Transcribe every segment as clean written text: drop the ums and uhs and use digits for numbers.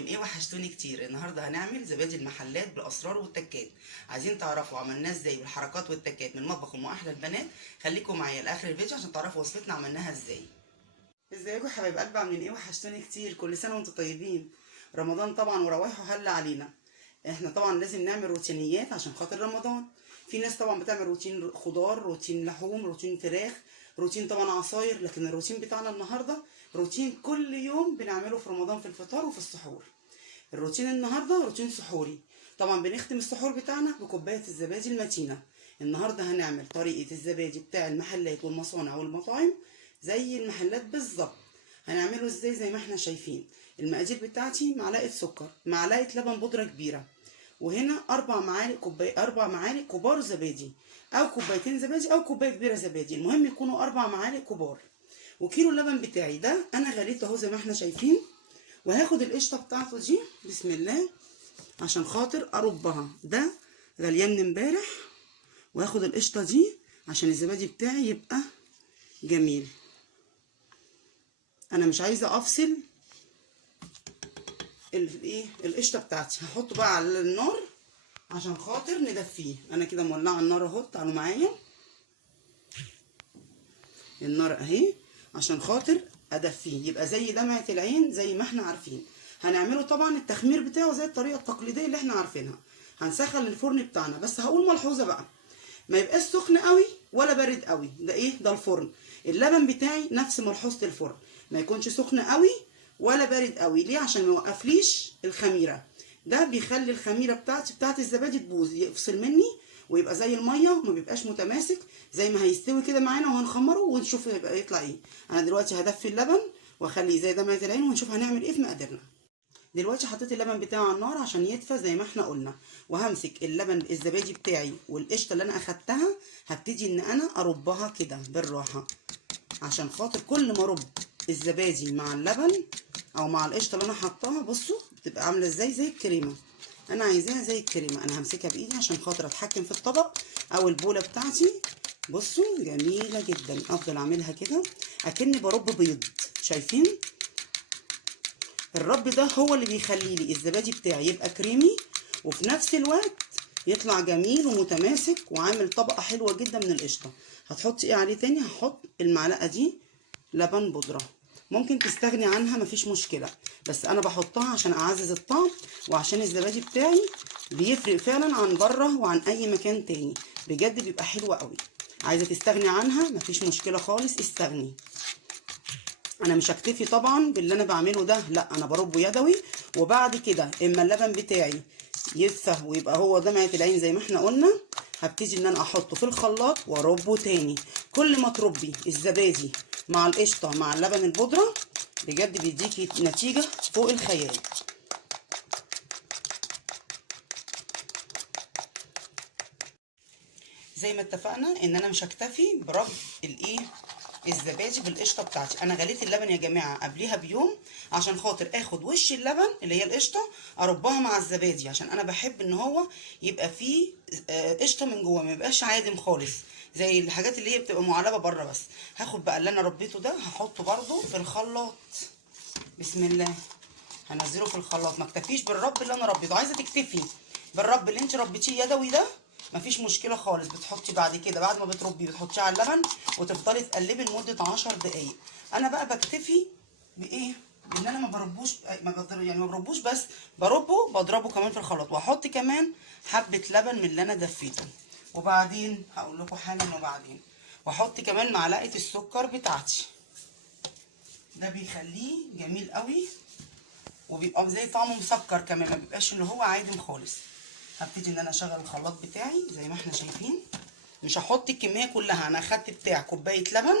عاملين ايه؟ وحشتوني كتير. النهارده هنعمل زبادي المحلات بالاسرار والتكات. عايزين تعرفوا عملناه ازاي بالحركات والتكات من مطبخ ام احلى البنات؟ خليكم معايا لاخر الفيديو عشان تعرفوا وصفتنا عملناها ازاي. ازيكم يا حبايب قلبي؟ عاملين ايه؟ وحشتوني كتير. كل سنه وانتم طيبين. رمضان طبعا وروايحه هل علينا. احنا طبعا لازم نعمل روتينيات عشان خاطر رمضان. في ناس طبعا بتعمل روتين خضار، روتين لحوم، روتين فراخ، روتين طبعا عصاير. لكن الروتين بتاعنا النهارده روتين كل يوم بنعمله في رمضان في الفطار وفي السحور. الروتين النهارده روتين سحوري. طبعا بنختم السحور بتاعنا بكوبايه الزبادي المتينه. النهارده هنعمل طريقه الزبادي بتاع المحلات والمصانع والمطاعم زي المحلات بالظبط. هنعمله ازاي؟ زي ما احنا شايفين. المقادير بتاعتي: معلقه سكر، معلقه لبن بودره كبيره، وهنا 4 معالق كبار زبادي، او كوبايتين زبادي او كوبايه كبيره زبادي، المهم يكونوا 4 معالق كبار. وكيلو اللبن بتاعي ده انا غليته اهو زي ما احنا شايفين. وهاخد القشطه بتاعته دي بسم الله عشان خاطر اربها، ده غليان من امبارح. وهاخد القشطه دي عشان الزبادي بتاعي يبقى جميل. انا مش عايزه افصل القشطه بتاعتي. هحطه بقى على النار عشان خاطر ندفيه. انا كده مولعه النار اهو، تعالوا معايا. النار اهي عشان خاطر ادفيه يبقى زي دمعه العين زي ما احنا عارفين. هنعمله طبعا التخمير بتاعه زي الطريقه التقليديه اللي احنا عارفينها. هنسخن الفرن بتاعنا، بس هقول ملحوظه بقى: ما يبقاش سخن قوي ولا بارد قوي. ده الفرن. اللبن بتاعي نفس ملحوظه الفرن، ما يكونش سخن قوي ولا بارد قوي. ليه؟ عشان ما يوقفليش الخميره. ده بيخلي الخميره بتاعت الزبادي تبوظ، يفصل مني ويبقى زي الميه وما بيبقاش متماسك. زي ما هيستوي كده معانا وهنخمره ونشوف هيبقى يطلع ايه. انا دلوقتي هدفي اللبن واخليه زي دمعه العين ونشوف هنعمل ايه في مقاديرنا. دلوقتي حطيت اللبن بتاعي على النار عشان يدفى زي ما احنا قلنا. وهمسك اللبن الزبادي بتاعي والقشطه اللي انا اخدتها، هبتدي ان انا اربها كده بالراحه عشان خاطر كل ما ارب الزبادي مع اللبن او مع القشطه اللي انا حطاها، بصوا بتبقى عامله ازاي؟ زي الكريمه. انا عايزاها زي الكريمه. انا همسكها بايدي عشان خاطر اتحكم في الطبق او البوله بتاعتي. بصوا جميله جدا. افضل اعملها كده اكني برب بيض. شايفين؟ الرب ده هو اللي بيخلي لي الزبادي بتاعي يبقى كريمي، وفي نفس الوقت يطلع جميل ومتماسك وعامل طبقه حلوه جدا من القشطه. هتحطي ايه عليه تاني؟ هحط المعلقه دي لبن بودره. ممكن تستغني عنها مفيش مشكله، بس انا بحطها عشان اعزز الطعم وعشان الزبادي بتاعي بيفرق فعلا عن بره وعن اي مكان تاني. بجد بيبقى حلو قوي. عايزه تستغني عنها مفيش مشكله خالص، استغني. انا مش هكتفي طبعا باللي انا بعمله ده، لا انا بربه يدوي. وبعد كده اما اللبن بتاعي يدفى ويبقى هو دمعه العين زي ما احنا قلنا، هبتدي ان انا احطه في الخلاط واربه تاني. كل ما تربي الزبادي مع القشطه مع اللبن البودره بجد بيديكي نتيجه فوق الخيال. زي ما اتفقنا ان انا مش هكتفي برب الزبادي بالقشطه بتاعتي. انا غليت اللبن يا جماعه قبليها بيوم عشان خاطر اخد وش اللبن اللي هي القشطه اربها مع الزبادي، عشان انا بحب ان هو يبقى فيه قشطه من جوه، ما يبقاش عادم خالص زي الحاجات اللي هي بتبقى معلبه بره. بس هاخد بقى اللي انا ربيته ده هحطه برده في الخلاط. بسم الله. هنزله في الخلاط. ما اكتفيش بالرب اللي انا ربيته. عايزه تكتفي بالرب اللي انت ربيتيه يدوي ده مفيش مشكله خالص. بتحطي بعد كده بعد ما بتربيه بتحطيه على اللبن وتفضلي تقلبي لمده 10 دقايق. انا بقى بكتفي بايه؟ بان انا ما بربوش بس بضربه كمان في الخلاط، واحط كمان حبه لبن من اللي انا دفيته. وبعدين هقول لكم حالا. واحط كمان معلقه السكر بتاعتي. ده بيخليه جميل قوي وبيبقى زي طعمه مسكر كمان، ما بيبقاش اللي هو عادم خالص. هبتدي ان انا اشغل الخلاط بتاعي زي ما احنا شايفين. مش هحط الكميه كلها. انا اخدت بتاع كوبايه لبن،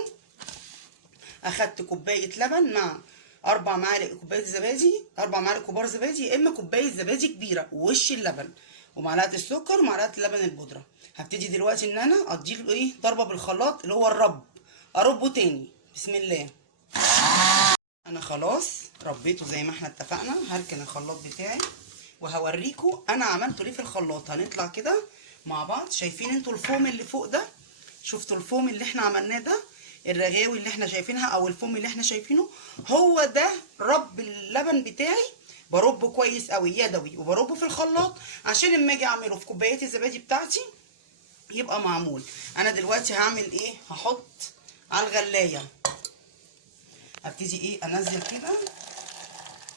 اخدت كوبايه لبن مع 4 معالق كوبايه زبادي، 4 معالق كبار زبادي، يا اما كوبايه زبادي كبيره ووش اللبن ومعلقه السكر ومعلقه اللبن البودره. هبتدي دلوقتي ان انا اديله ضربه بالخلاط اللي هو اربه تاني. بسم الله. انا خلاص ربيته زي ما احنا اتفقنا. هركن الخلاط بتاعي وهوريكم انا عملته ليه في الخلاط. هنطلع كده مع بعض. شايفين انتوا الفوم اللي فوق ده؟ شفتوا الفوم اللي احنا عملناه ده؟ الرغاوي اللي احنا شايفينها او الفوم اللي احنا شايفينه، هو ده رب اللبن بتاعي بربه كويس قوي يدوي وبربه في الخلاط عشان اما اجي اعمله في كوبايات الزبادي بتاعتي يبقى معمول. انا دلوقتي هعمل ايه؟ هحط على الغلايه، هبتدي ايه انزل كده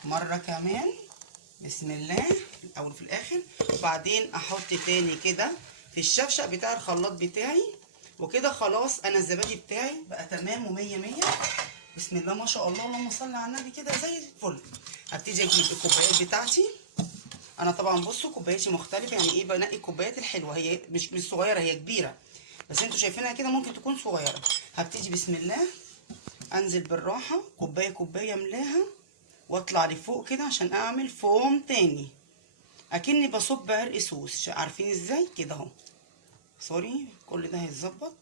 مره كمان بسم الله الاول في الاخر، وبعدين احط تاني كده في الشفشق بتاع الخلاط بتاعي، وكده خلاص انا الزبادي بتاعي بقى تمام ومية مية. بسم الله ما شاء الله، اللهم صل على النبي، كده زي الفل. هبتدي اجيب الكوبايات بتاعتي. انا طبعا بصوا كوباياتي مختلفه، يعني ايه بنقي الكوبايات الحلوه، هي مش صغيره، هي كبيره، بس انتوا شايفينها كده ممكن تكون صغيره. هبتدي بسم الله انزل بالراحه كوبايه كوبايه املاها واطلع لفوق كده عشان اعمل فوم تاني، اكني بصب عرق سوس. عارفين ازاي كده اهو؟ سوري، كل ده هيتظبط.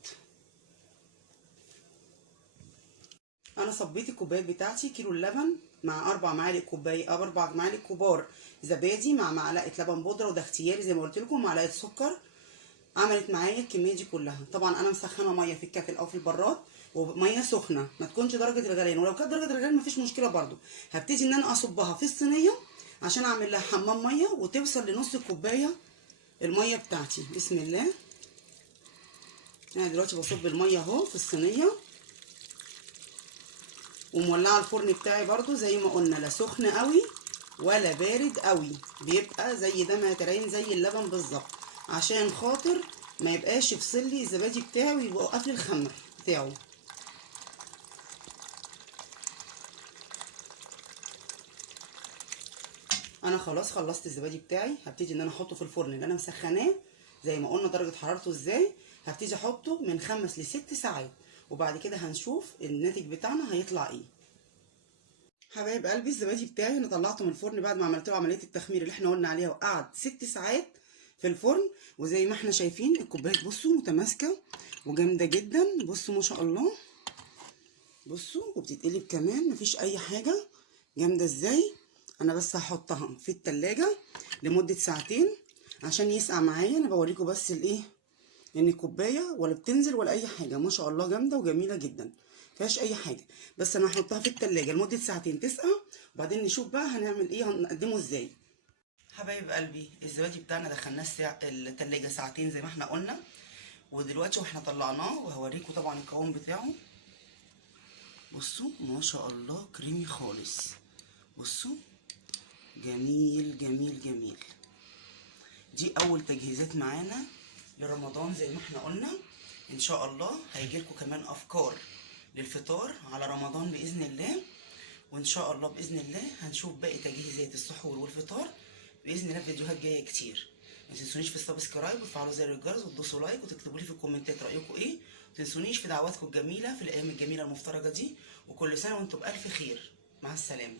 انا صبيت الكوبايات بتاعتي كيلو اللبن مع 4 معالق كوبايه او 4 معالق كبار زبادي مع معلقه لبن بودره، وده اختياري زي ما قلت لكم، معلقه سكر. عملت معايا الكميه دي كلها. طبعا انا مسخنه ميه في الكاتل او في البراد، وميه سخنه ما تكونش درجه الغليان، ولو كانت درجه الغليان مفيش مشكله برده. هبتدي ان انا اصبها في الصينيه عشان اعمل لها حمام ميه وتوصل لنص الكوبايه الميه بتاعتي. بسم الله، انا دلوقتي بصب الميه اهو في الصينيه، ومولعه الفرن بتاعي برده زي ما قلنا، لا سخن قوي ولا بارد قوي، بيبقى زي ده ما ترين زي اللبن بالظبط، عشان خاطر ما يبقاش يفصل لي الزبادي بتاعي ويبقى واقف لي الخمر بتاعه. انا خلاص خلصت الزبادي بتاعي. هبتدي ان انا احطه في الفرن اللي انا مسخناه زي ما قلنا درجه حرارته ازاي. هبتدي احطه من 5 ل6 ساعات، وبعد كده هنشوف الناتج بتاعنا هيطلع ايه. حبايب قلبي، الزبادي بتاعي انا طلعته من الفرن بعد ما عملت له عمليه التخمير اللي احنا قلنا عليها، وقعد 6 ساعات في الفرن. وزي ما احنا شايفين الكوبايات بصوا متماسكه وجامده جدا، بصوا ما شاء الله، بصوا، وبتتقلب كمان مفيش اي حاجه، جامده ازاي. انا بس هحطها في التلاجة لمده ساعتين عشان يسقع معايا. انا بوريكم بس الايه، ان الكوبايه ولا بتنزل ولا اي حاجه، ما شاء الله جامده وجميله جدا، مفيهاش اي حاجه. بس انا هحطها في التلاجة لمده ساعتين تسقع، وبعدين نشوف بقى هنعمل ايه، هنقدمه ازاي. حبايب قلبي، الزبادي بتاعنا دخلناه التلاجة ساعتين زي ما احنا قلنا، ودلوقتي واحنا طلعناه وهوريكم طبعا القوام بتاعه. بصوا ما شاء الله كريمي خالص، بصوا جميل جميل جميل. دي اول تجهيزات معانا لرمضان زي ما احنا قلنا. ان شاء الله هيجيلكم كمان افكار للفطار على رمضان باذن الله، وان شاء الله باذن الله هنشوف باقي تجهيزات السحور والفطار باذن الله في فيديوهات جايه كتير. ما تنسونيش في السبسكرايب وتفعلوا زر الجرس وتدوسوا لايك وتكتبوا لي في الكومنتات رايكم ايه. ما تنسونيش في دعواتكم الجميله في الايام الجميله المفترجه دي، وكل سنه وانتم بالف خير. مع السلامه.